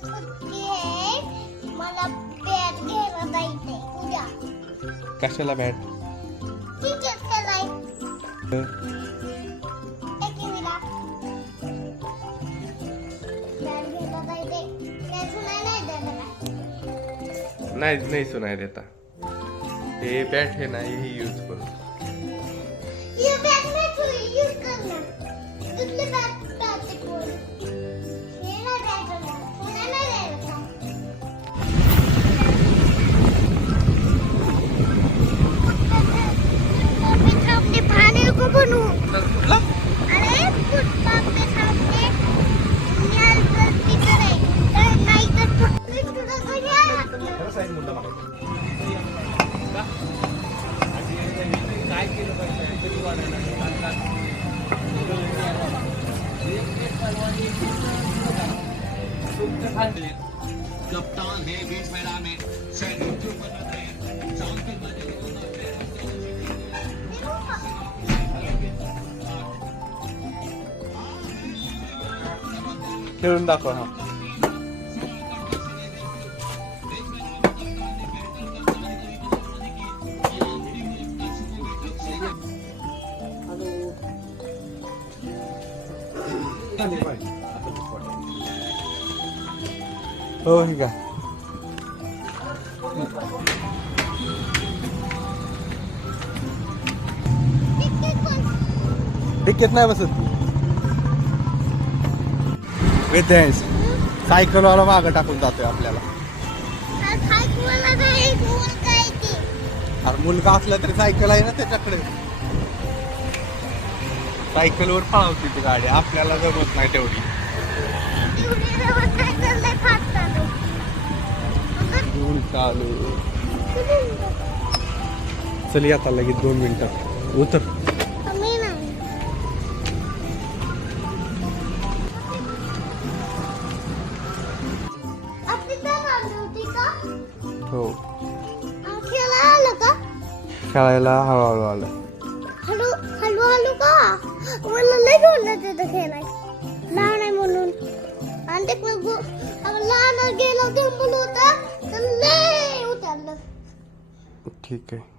सुट्टी आहे. मला बॅट घ्यायला जायचंय उद्या. कशाला बॅट? क्रिकेट खेळाय. एकेरीला बॅट घ्यायला जायचंय. काय सुनाय नाही द्यायला काय? नाही सुनाय देता. हे बॅट है ना, हे यूज करू. ये बॅट नाही तू यूज कर ना. दुसरी बॅट कोण? हे ना बॅट सुनाय नाही द्यायला का? थांबते पाणी नको बनू. अरे फुटपाथ पे थांबते. मी आज तिकडे आहे. तर नाही तर मी तुला घरी आला. कप्तान है बीच मैदान में खेळून दाखव. हा हो हे का टिकेट नाही बसत. विद्यास सायकलवाला मागं टाकून जातोय आपल्याला. अरे मुलगा असला तरी सायकल आहे ना त्याच्याकडे. सायकलवर पळवते ती गाडी. आपल्याला जमत नाही तेवढी. चालू चल आता लगेच 2 मिनिटात उतर. हो खेळायला हळूहळू आलं. हळू हळू हळू का? मला लय आवडलं तिथं खेळाय. लहान आहे म्हणून. आणि ते लहान गेलं ते मुलं होतं तर लय उतरलं. ठीक आहे.